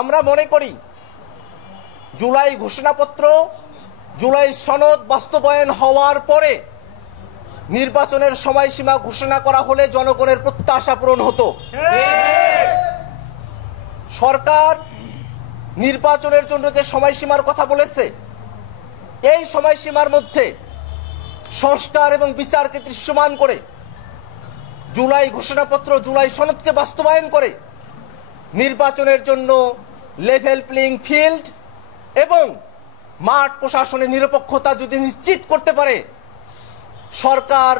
আমরা মনে করি জুলাই ঘোষণাপত্র, জুলাই সনদ বাস্তবায়ন হওয়ার পরে নির্বাচনের সময়সীমা ঘোষণা করা হলে জনগণের প্রত্যাশা পূরণ হতো। সরকার নির্বাচনের জন্য যে সময়সীমার কথা বলেছে, এই সময়সীমার মধ্যে সংস্কার এবং বিচারকে দৃশ্যমান করে জুলাই ঘোষণাপত্র, জুলাই সনদকে বাস্তবায়ন করে নির্বাচনের জন্য লেভেল প্লেইং ফিল্ড এবং মাঠ প্রশাসনের নিরপেক্ষতা যদি নিশ্চিত করতে পারে, সরকার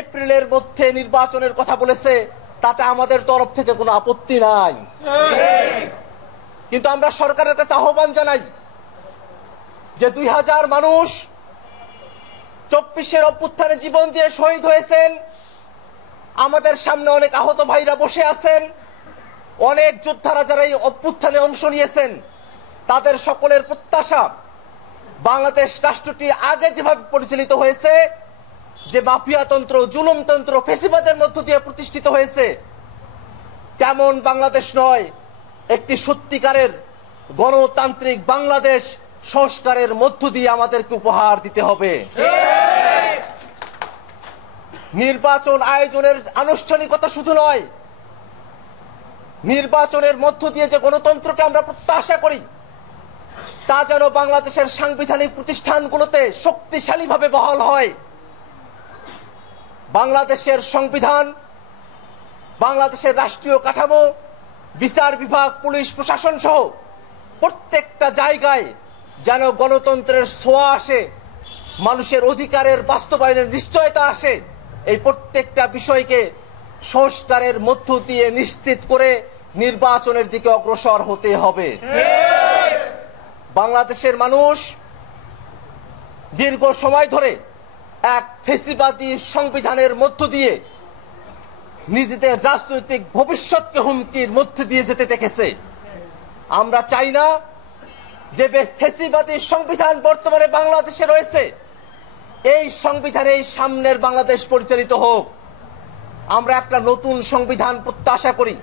এপ্রিলের মধ্যে নির্বাচনের কথা বলেছে, তাতে আমাদের তরফ থেকে কোনো আপত্তি নাই। কিন্তু আমরা সরকারের কাছে আহ্বান জানাই যে 2000 মানুষ 24-এর অভ্যুত্থানে জীবন দিয়ে শহীদ হয়েছেন, আমাদের সামনে অনেক আহত ভাইরা বসে আছেন, অনেক যোদ্ধারা যারা এই অভ্যুত্থানে অংশ নিয়েছেন, তাদের সকলের প্রত্যাশা বাংলাদেশ রাষ্ট্রটি আগে যেভাবে পরিচালিত হয়েছে, যে মাফিয়াতন্ত্র, জুলুমতন্ত্র, ফেসিবাদের মধ্য দিয়ে প্রতিষ্ঠিত হয়েছে, তেমন বাংলাদেশ নয়, একটি সত্যিকারের গণতান্ত্রিক বাংলাদেশ সংস্কারের মধ্য দিয়ে আমাদেরকে উপহার দিতে হবে। নির্বাচন আয়োজনের আনুষ্ঠানিকতা শুধু নয়, নির্বাচনের মধ্য দিয়ে যে গণতন্ত্রকে আমরা প্রত্যাশা করি, তা যেন বাংলাদেশের সাংবিধানিক প্রতিষ্ঠানগুলোতে শক্তিশালীভাবে বহাল হয়। বাংলাদেশের সংবিধান, বাংলাদেশের রাষ্ট্রীয় কাঠামো, বিচার বিভাগ, পুলিশ প্রশাসন সহ প্রত্যেকটা জায়গায় যেন গণতন্ত্রের ছোঁয়া আসে, মানুষের অধিকারের বাস্তবায়নের নিশ্চয়তা আসে, এই প্রত্যেকটা বিষয়কে সংস্কারের মধ্য দিয়ে নিশ্চিত করে নির্বাচনের দিকে অগ্রসর হতে হবে। বাংলাদেশের মানুষ দীর্ঘ সময় ধরে এক ফ্যাসিবাদী সংবিধানের মধ্য দিয়ে নিজেদের রাজনৈতিক ভবিষ্যৎকে হুমকির মধ্যে দিয়ে যেতে দেখেছে। আমরা চাই না যে ফ্যাসিবাদী সংবিধান বর্তমানে বাংলাদেশে রয়েছে, এই সংবিধানে সামনের বাংলাদেশ পরিচালিত হোক। আমরা একটা নতুন সংবিধান প্রত্যাশা করি।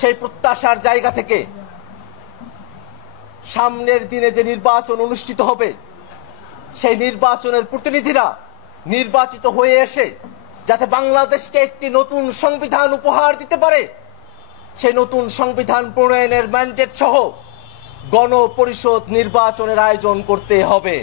সেই প্রত্যাশার জায়গা থেকে সামনের দিনে যে নির্বাচন অনুষ্ঠিত হবে, সেই নির্বাচনের প্রতিনিধিরা নির্বাচিত হয়ে এসে যাতে বাংলাদেশকে একটি নতুন সংবিধান উপহার দিতে পারে, সেই নতুন সংবিধান প্রণয়নের ম্যান্ডেট সহ গণপরিষদ নির্বাচনের আয়োজন করতে হবে।